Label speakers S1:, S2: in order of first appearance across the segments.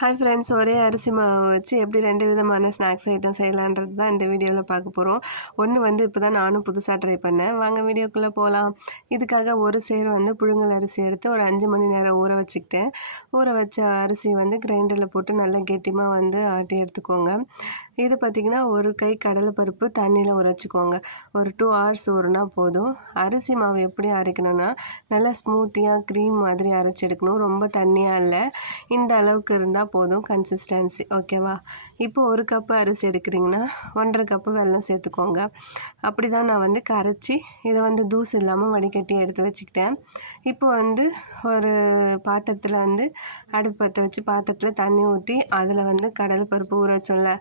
S1: Hi friends ஒரே அரிசி மாவு வச்சு எப்படி ரெண்டு விதமான ஸ்நாக்ஸ் ஐட்டம் செய்யலான்றது தான் இந்த வீடியோவில் பார்க்க போகிறோம் ஒன்று வந்து இப்போ தான் நானும் புதுசாக ட்ரை பண்ணேன். வாங்க வீடியோக்குள்ளே போகலாம் இதுக்காக ஒரு சேர் வந்து புழுங்கல் அரிசி எடுத்து ஒரு அஞ்சு மணி நேரம் ஊற வச்சுக்கிட்டேன். ஊற வச்ச அரிசி வந்து கிரைண்டரில் போட்டு நல்லா கெட்டிமாக வந்து ஆட்டி எடுத்துக்கோங்க. இது பார்த்திங்கன்னா ஒரு கை கடலை பருப்பு தண்ணியில் ஊற வச்சுக்கோங்க. ஒரு டூ ஹவர்ஸ் ஊறுனா போதும். அரிசி மாவு எப்படி அரைக்கணும்னா நல்லா ஸ்மூத்தியாக க்ரீம் மாதிரி அரைச்சி எடுக்கணும். ரொம்ப தண்ணியாக இல்லை. இந்த அளவுக்கு இருந்தால் போதும் கன்சிஸ்டன்சி ஓகேவா இப்போ ஒரு கப்பு அரிசி எடுக்கிறீங்கன்னா ஒன்றரை கப்பு வெல்லம் சேர்த்துக்கோங்க. அப்படி தான் நான் வந்து கரைச்சி இதை வந்து தூசு இல்லாமல் வடிகட்டி எடுத்து வச்சுக்கிட்டேன். இப்போ வந்து ஒரு பாத்திரத்தில் வந்து அடுப்பு பற்ற வச்சு பாத்திரத்தில் தண்ணி ஊற்றி அதில் வந்து கடலை பருப்பு ஊற வச்சோம்ல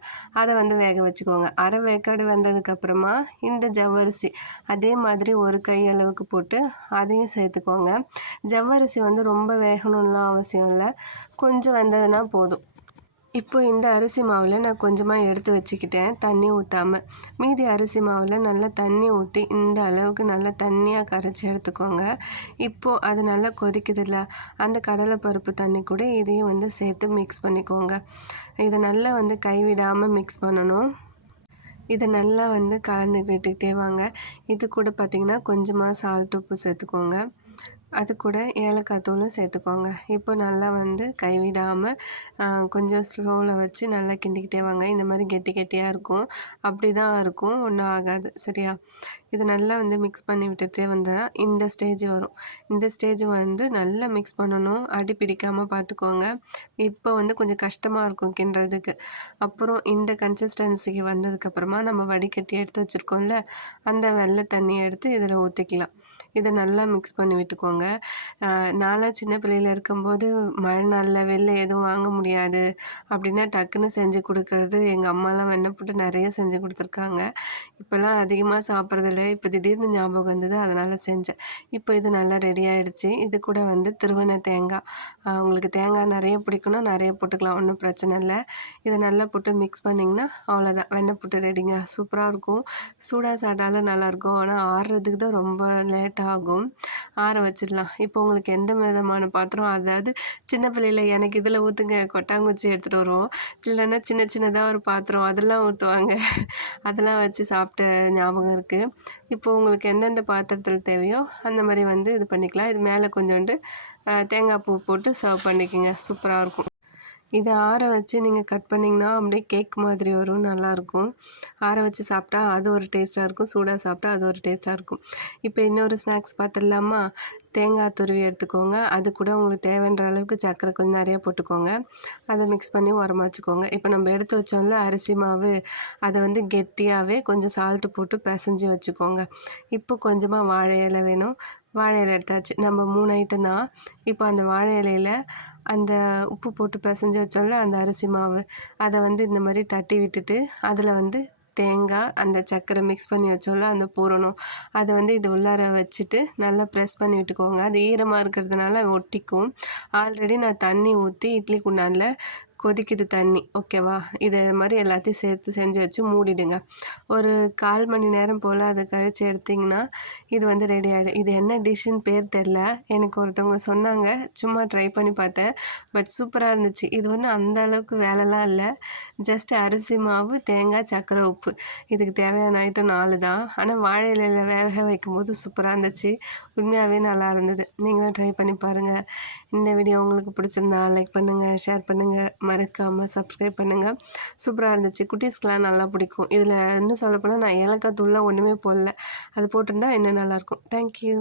S1: அதை வந்து வேக வச்சுக்கோங்க. அரை வேக்காடு வந்ததுக்கப்புறமா இந்த ஜவ்வரிசி அதே மாதிரி ஒரு கை அளவுக்கு போட்டு அதையும் சேர்த்துக்கோங்க. ஜவ்வரிசி வந்து ரொம்ப வேகணும்லாம் அவசியம் இல்லை. கொஞ்சம் வெந்ததுன்னா போதும். இப்போ இந்த அரிசி மாவில் நான் கொஞ்சமாக எடுத்து வச்சுக்கிட்டேன். தண்ணி ஊற்றாமல் மீதி அரிசி மாவில் நல்லா தண்ணி ஊற்றி இந்த அளவுக்கு நல்லா தண்ணியாக கரைச்சி எடுத்துக்கோங்க. இப்போது அது நல்லா கொதிக்குதுல்ல அந்த கடலைப்பருப்பு தண்ணி கூட இதையும் வந்து சேர்த்து மிக்ஸ் பண்ணிக்கோங்க. இதை நல்லா வந்து கைவிடாமல் மிக்ஸ் பண்ணணும். இதை நல்லா வந்து கலந்துக்கிட்டுக்கிட்டே வாங்க. இது கூட பார்த்திங்கன்னா கொஞ்சமாக சால்ட் உப்பு சேர்த்துக்கோங்க. அது கூட ஏலக்காய் தூளும் சேர்த்துக்கோங்க. இப்போ நல்லா வந்து கைவிடாமல் கொஞ்சம் ஸ்லோவில் வச்சு நல்லா கிண்டிக்கிட்டே வாங்க. இந்த மாதிரி கெட்டி கெட்டியாக இருக்கும். அப்படி தான் இருக்கும். ஒன்றும் ஆகாது. சரியா? இது நல்லா வந்து மிக்ஸ் பண்ணி விட்டுட்டே வந்தால் இந்த ஸ்டேஜ் வரும். இந்த ஸ்டேஜ் வந்து நல்லா மிக்ஸ் பண்ணணும். அடி பிடிக்காமல் பார்த்துக்கோங்க. இப்போ வந்து கொஞ்சம் கஷ்டமாக இருக்கும் கிண்டுறதுக்கு. அப்புறம் இந்த கன்சிஸ்டன்சிக்கு வந்ததுக்கப்புறமா நம்ம வடிகட்டி எடுத்து வச்சுருக்கோம்ல அந்த வெள்ளை தண்ணியை எடுத்து இதில் ஊற்றிக்கலாம் இதை நல்லா மிக்ஸ் பண்ணி விட்டுக்கோங்க. நான்லாம் சின்ன பிள்ளையில் இருக்கும்போது மழை நாளில் வெளில எதுவும் வாங்க முடியாது அப்படின்னா டக்குன்னு செஞ்சு கொடுக்கறது எங்கள் அம்மாலாம் வெண்ணப்பட்டு போட்டு நிறைய செஞ்சு கொடுத்துருக்காங்க. இப்போல்லாம் அதிகமாக சாப்பிட்றதில்ல இல்லை இப்போ திடீர்னு ஞாபகம் வந்தது அதனால் செஞ்சேன். இப்போ இது நல்லா ரெடி ஆகிடுச்சி இது கூட வந்து திருவண்ண தேங்காய். உங்களுக்கு தேங்காய் நிறைய பிடிக்கணும் நிறைய போட்டுக்கலாம். ஒன்றும் பிரச்சனை இல்லை. இதை நல்லா போட்டு மிக்ஸ் பண்ணிங்கன்னா அவ்வளோதான் வெண்ணெய் போட்டு ரெடிங்க சூப்பராக இருக்கும். சூடாக சாப்பிட்டாலும் நல்லாயிருக்கும் ஆனால் ஆறுறதுக்கு தான் ரொம்ப லேட் ஆகும். ஆற வச்சிடலாம். இப்போ உங்களுக்கு எந்த விதமான பாத்திரம்? அதாவது சின்ன பிள்ளையில் எனக்கு இதில் ஊற்றுங்க கொட்டாங்குச்சி எடுத்துகிட்டு வருவோம். இல்லைன்னா சின்ன சின்னதாக ஒரு பாத்திரம். அதெல்லாம் ஊற்றுவாங்க அதெல்லாம் வச்சு சாப்பிட்ட ஞாபகம் இருக்குது இப்போ உங்களுக்கு எந்தெந்த பாத்திரத்தில் தேவையோ அந்த மாதிரி வந்து இது பண்ணிக்கலாம். இது மேலே கொஞ்சோண்டு தேங்காய் பூ போட்டு சர்வ் பண்ணிக்கோங்க. சூப்பராக இருக்கும். இதை ஆற வச்சு நீங்கள் கட் பண்ணிங்கன்னா அப்படியே கேக் மாதிரி வரும் நல்லாயிருக்கும். ஆற வச்சு சாப்பிட்டா அது ஒரு டேஸ்ட்டாக இருக்கும் சூடாக சாப்பிட்டா அது ஒரு டேஸ்ட்டாக இருக்கும். இப்போ இன்னொரு ஸ்நாக்ஸ் பார்த்துடலாமா? தேங்காய் துருவி எடுத்துக்கோங்க. அது கூட உங்களுக்கு தேவைன்ற அளவுக்கு சர்க்கரை கொஞ்சம் நிறையா போட்டுக்கோங்க. அதை மிக்ஸ் பண்ணி உரமா வச்சுக்கோங்க. இப்போ நம்ம எடுத்து வச்சோம்ல அரிசி மாவு அதை வந்து கெட்டியாகவே கொஞ்சம் சால்ட்டு போட்டு பிசைஞ்சு வச்சுக்கோங்க. இப்போ கொஞ்சமாக வாழை இலை வேணும். வாழை இலை எடுத்தாச்சு. நம்ம மூணு ஐட்டம் தான். இப்போ அந்த வாழை இலையில் அந்த உப்பு போட்டு பிசைஞ்சு வச்சோம்ல அந்த அரிசி மாவு அதை வந்து இந்த மாதிரி தட்டி விட்டுட்டு அதில் வந்து தேங்காய் அந்த சர்க்கரை மிக்ஸ் பண்ணி வச்சோம்ல அந்த பூரணம் அதை வந்து இது உள்ளார வச்சுட்டு நல்லா ப்ரெஸ் பண்ணி விட்டுக்கோங்க. அது ஈரமாக இருக்கிறதுனால ஒட்டிக்கும். ஆல்ரெடி நான் தண்ணி ஊற்றி இட்லி குண்டானில் கொதிக்குது தண்ணி. ஓகேவா? இதை மாதிரி எல்லாத்தையும் சேர்த்து செஞ்சு வச்சு மூடிடுங்க. ஒரு கால் மணி நேரம் போல் அதை கழித்து எடுத்திங்கன்னா இது வந்து ரெடி ஆகிடும் இது என்ன டிஷ்ஷுன்னு பேர் தெரில எனக்கு ஒருத்தவங்க சொன்னாங்க. சும்மா ட்ரை பண்ணி பார்த்தேன். பட் சூப்பராக இருந்துச்சு. இது வந்து அந்த அளவுக்கு வேலைலாம் இல்லை. ஜஸ்ட் அரிசி மாவு தேங்காய் சர்க்கரை உப்பு. இதுக்கு தேவையான ஐட்டம் நாலு தான். ஆனால் வாழை இலையில் வேக வைக்கும்போது சூப்பராக இருந்துச்சு. உண்மையாகவே நல்லா இருந்தது. நீங்களும் ட்ரை பண்ணி பாருங்கள் இந்த வீடியோ உங்களுக்கு பிடிச்சிருந்தா லைக் பண்ணுங்கள் ஷேர் பண்ணுங்கள் மறக்காமல் சப்ஸ்கிரைப் பண்ணுங்கள் சூப்பராக இருந்துச்சு. குட்டீஸ்க்கெலாம் நல்லா பிடிக்கும். இதில் இன்னும் சொல்லப்போனால் நான் ஏலக்காய் தூள்லாம் ஒன்றுமே போடல. அது போட்டிருந்தா இன்னும் நல்லாயிருக்கும் தேங்க்யூ